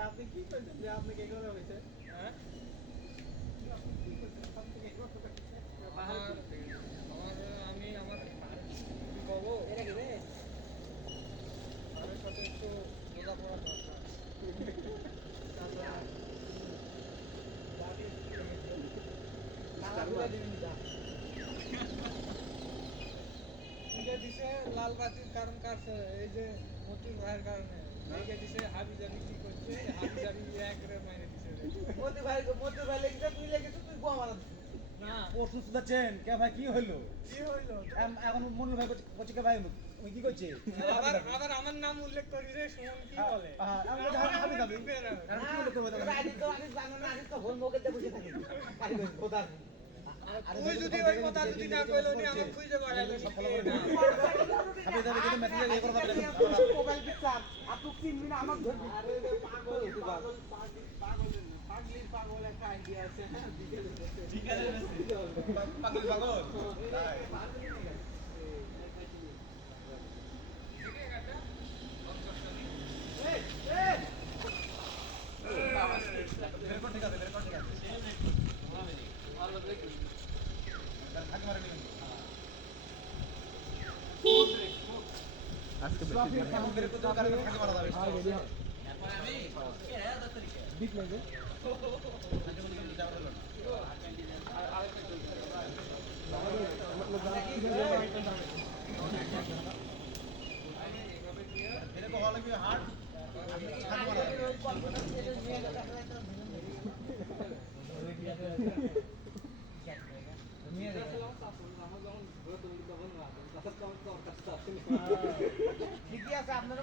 আপনি কি করছেন যে আপনি কে কথা হয়েছে হ্যাঁ আমি আমার রে? তাদের সাথে একটু বোঝাপড়া দরকার যা। দিছে লাল বাতির কারণ কাটছে এই যে মতির ভাইয়ের কারণে। লিখে দিছে হাবি জাবি কি করছে হাবি জাবি এক রে মাইনে দিছে। মতি ভাই মতি ভাই লেগেছে তুই লেগেছে তুই গো আমার না। কে ভাই কি কি এখন মনির ভাই করছে- করছে কে ভাই ওই কি করছে? আবার আবার আমার নাম উল্লেখ করেছে সুমন কি বলে? আমি হাবি- বলতে হবে তাহলে? আগে তো আগে জানো না আগে তো হোল মোকে দিয়ে বসে থাকি। করি খোদা তুই যদি ওই কথা যদি না কইলো নি আমার খুঁজে বাড়াইলো ইয়ে পাগলির পাগল একটা আইডিয়া আছে হ্যাঁ পাগল পাগল তাই। বের কর, ঠিক আছে, বের কর, ঠিক আছে। হাত মারে নিবি। আজকে বেশি বের করে দিও, কারণ হাত মারা যাবে। বিট লাগে যাওয়ার হলো না। এরকম হলে কি হাট হাত মারা যাবে। ঠিকই আছে আপনারা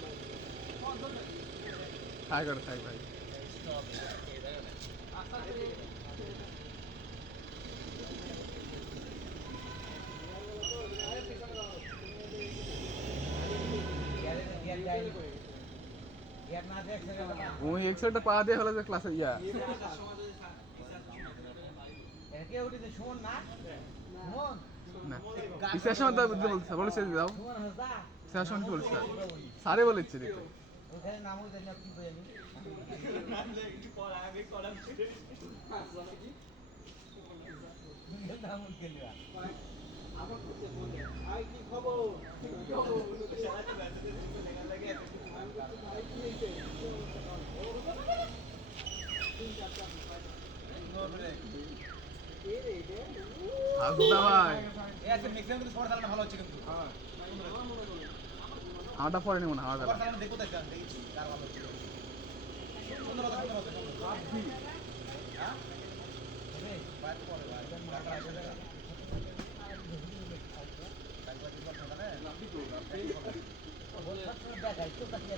হাই করে থাক পা দিয়ে হলো যে ক্লাসে ইয়া। না। সময় তো বলছে বলেছে দাও। সময় বলছে। স্যারে বলেছে দিতে ওখানে নাম হইতে না কি নাম ম্যাক্সিমাম কিন্তু সবার চালানো ভালো হচ্ছে কিন্তু। আমারটা পরে নেব না আমাদের সবার দেখো তো একটা দেখি কার ভালো হচ্ছে সুন্দর কথা সুন্দর কথা সুন্দর হ্যাঁ বাইরে তো পরে ভাই কার কার আসবে দেখা তারপর কি করতে হবে দেখাই তো তাকিয়ে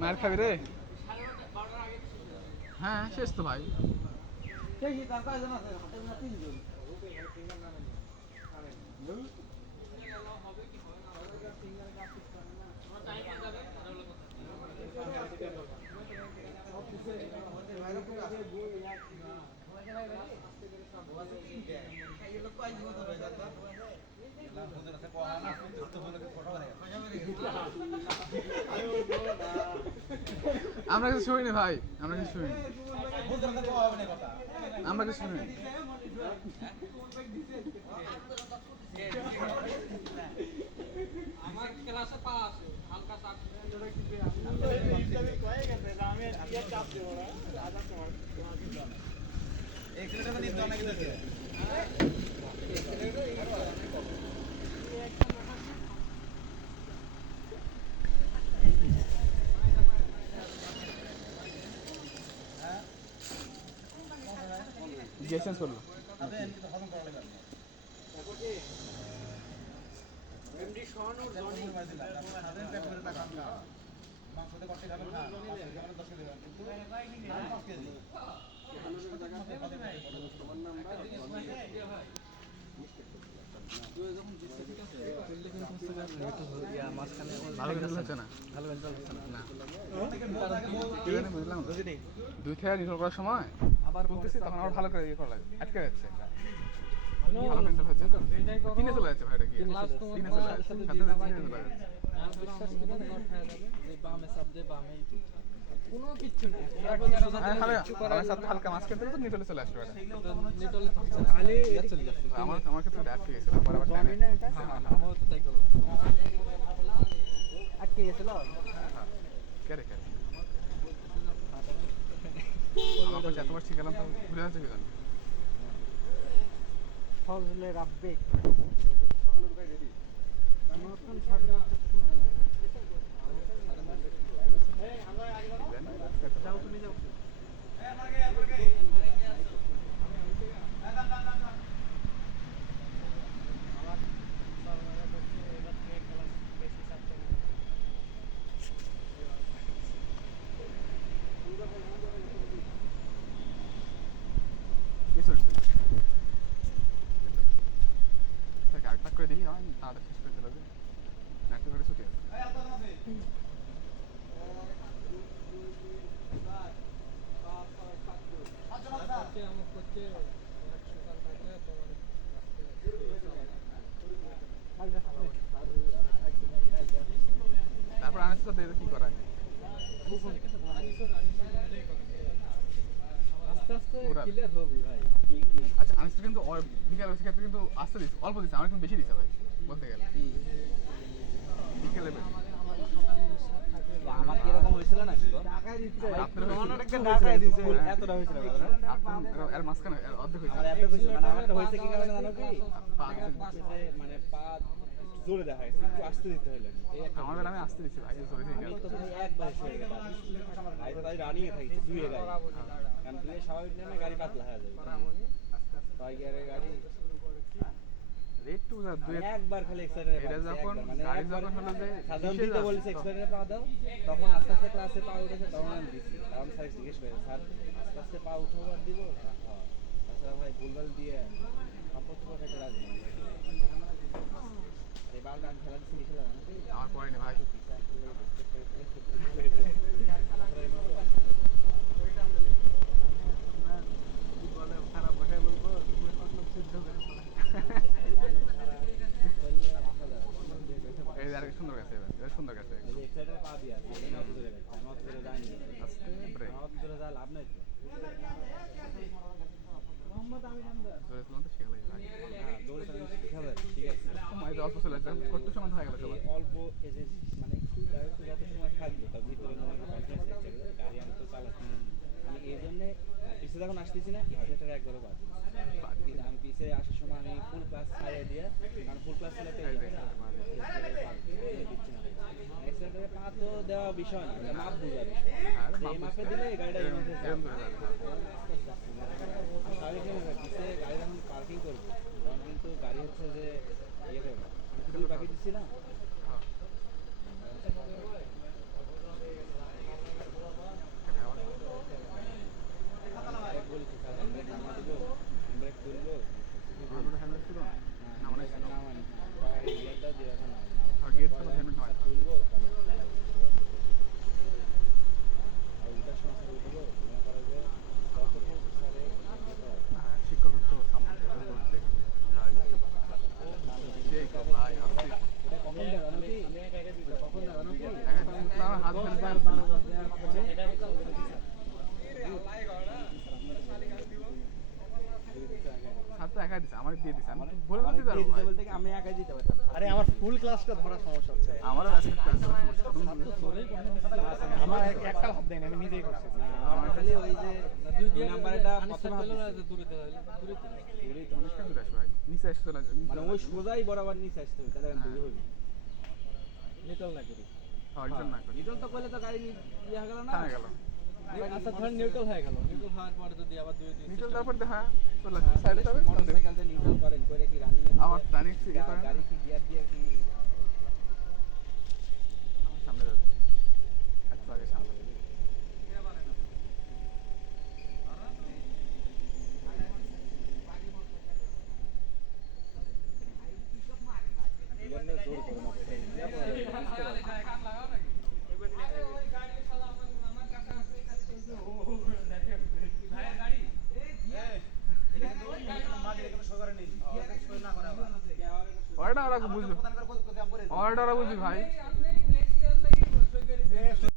মায়ের খাবি রে। হ্যাঁ শেষ তো ভাই। সেই তার কয়জন আছে? হাতে না তিনজন? আমরা কিছু শুনি ভাই, আমরা কিছু শুনি আমরা কিছু শুনি আমার ক্লাসে পাস হালকা চাপ আমি চাপ দেব না রাজা তোমার এক মিনিট এখানে কিন্তু অনেক করা লাগবে এমডি শোন ওর জনি মারছিলাম তারপর খাবেন পেট ভরে টাকা খাওয়া মাংস দিয়ে কষ্ট খাবেন না খাবেন কিন্তু পাঁচ কেজি ভালো কিন্তু হচ্ছে না ভালো কিন্তু হচ্ছে না না কি জানি বুঝলাম দুই থেকে করার সময়? আবার বলতেছি তখন আবার ভালো করে ইয়ে করা লাগে আটকে যাচ্ছে। ভালো পেন্টাল হচ্ছে না চলে যাচ্ছে ভাইটা কি? Class চলে যাচ্ছে। সাথে সাথে দিয়ে চলে যাচ্ছে। বিশ্বাস করে নোট যাবে যে বামে চাপ দিয়ে বামেই কোনো কিচ্ছু নেই আমার হালকা মাছ খেতে তো নিটলে চলে আসবে নিটলে খালি আমার আমার ক্ষেত্রে আটকে গেছিল পরে আবার টানে। হ্যাঁ তো তাই করল আটকে গেছিল কে রে কে রে? আমার কাছে এতবার শিখালাম তো ভুলে কি জানি। ফজলে যাও কি চলছে স্যার গাড়ি পাক করে দিই আমি তাড়াতাড়ি শেষ করে দিল যে একটা করে ছুটি আছে তারপর আনিস তো কি করায় আস্তে আস্তে পুরা। ক্লিয়ার হবে ভাই আচ্ছা তো কিন্তু বিকেল ক্ষেত্রে কিন্তু আসতে দিচ্ছে অল্প দিচ্ছে আমার কিন্তু বেশি দিচ্ছে ভাই বলতে গেলে। বিকেলে আমার কি এরকম হয়েছিল দিছে। হ্যাঁ। এতটা এর মাঝখানে অর্ধেক হয়েছে। আমার মানে আমারটা হয়েছে কি কারণে জানো কি? পা দিচ্ছে। যে মানে পা জোরে দেখা গেছে একটু আসতে দিতে হলো আমার বেলা আমি আসতে দিচ্ছি ভাই জোরে আমি তো ভাই একবার হয়ে গেল ভাই তো তাই রানিয়ে থাকছে গাড়ি। কারণ দুইয়ে স্বাভাবিক না গাড়ি পাতলা হয়ে যাবে। তাই গাড়ি টু দুই আমি একবার খালি এক্সেলেটারে এটা যখন মানে গাড়ি যখন হলো যে সাধারণ দিতে বলেছে তো- পা দাও তখন আস্তে আস্তে ক্লাসে পা উঠেছে তখন আমি দিচ্ছি তখন স্যার জিজ্ঞেস করে স্যার আস্তে আস্তে পা উঠো দিব? হ্যাঁ তাছাড়া ভাই ভুলভাল দিয়ে আপত্তি রাজি? নেই। এই বালটা আমি খেলা দিচ্ছি খেলা নাকি আমার পড়েনি ভাই এই যে আরেকটা সুন্দর গেছে এবার এটা সুন্দর গেছে এক্সেলেটারে পা দিয়ে আছে আমি অত দূরে যাচ্ছি আমি অত দূরে যাইনি আস্তে ব্রেক আমার অত দূরে যাওয়া লাভ নাই তো জোরে ছিলাম তো শিখে লাগে ভাই হ্যাঁ দৌড়ে তাহলে শিখা যায় ঠিক আছে সময় তো অল্প চলে যাচ্ছে কত সময় হয়ে গেল সবাই এই অল্প যত সময় থাকবে তার ভিতরে গাড়ি আমি তো চালাচ্ছি আমি এই জন্যে পিছিয়ে যখন আসতেছি না এক্সিলেটার একবারও বাদ। আমি পিছিয়ে আসার সময় আমি ফুল ক্লাস ছাড়িয়ে দিয়ে কারণ ফুল ক্লাস চালাতে এই যে, দিচ্ছি না এক্সিলেটারে পা তো দেওয়া বিষয় না মাপ বোঝা বিষয়। হ্যাঁ, মাপে দিলে গাড়িটা যাই। পিছে গাড়ি যখন পার্কিং করব। কিন্তু গাড়ি হচ্ছে যে ইয়ে করবে আমি বাকি দিচ্ছি না হ্যাঁ। ব্রেক বলেছি স্যার হ্যান্ডব্রেক নামা দিব হ্যান্ডব্রেক তুলবো আমার কোনো helmet ছিল না? না, মনে ছিল। নামানি গিয়ারটা দিয়ে রাখা না আর gate তো helmet নয়। তুলবো তাহলে আর ওটার সময় স্যার উঠবো মনে করো যে যতক্ষণ স্যারে হ্যাঁ, শিক্ষকের তো সামনে থেকে বলছে। তাই। সেই তো ভাই, আসছি। এটা কখন দেখানো কি এটা কখন দেখানো কি এখন তার হাত ফেলতে পারছে না। তো দিছে, আমাকে দিয়ে দিছে। আমি তো বলে দিতে পারব বলতে কি আমি একাই দিতে পারতাম? আরে আমার ফুল ক্লাসটা ধরার সমস্যা হচ্ছে। আমারও আজকে সমস্যা। আমার এক- একটা হাত দেয়নি আমি নিজেই করছি। না আমার তাহলে ওই যে দুই নাম্বারটা প্রথমে পেল না দূরে দূরে দিতে হবে। দূরেই অনেক দূরে আসবে ভাই নিচে চলে আসবে মানে ওই সোজাই বরাবর নিচে আসতে হবে তাহলে দূরে হবে নিটল না করি। হরিজন না করে। নিটল তো করলে তো গাড়ি ইয়ে হয়ে গেল না? গেল। আচ্ছা ধর নিউট্রাল হয়ে গেল নিউট্রাল হওয়ার পরে যদি আবার দুই দিন নিচল তারপর দেখা চলে আসবে সাইডে যাবে মোটরসাইকেল দিয়ে নিউট্রাল করেন করে কি রানিং আবার জানিস ইয়ে করে না? গাড়ি কি গিয়ার দিয়ে কি আমার সামনে যাবে একটু আগে সামনে যাবে জন্য জোর করে মারতে ऑर्डर आ रहा है बुझ ऑर्डर आ रहा है बुझ भाई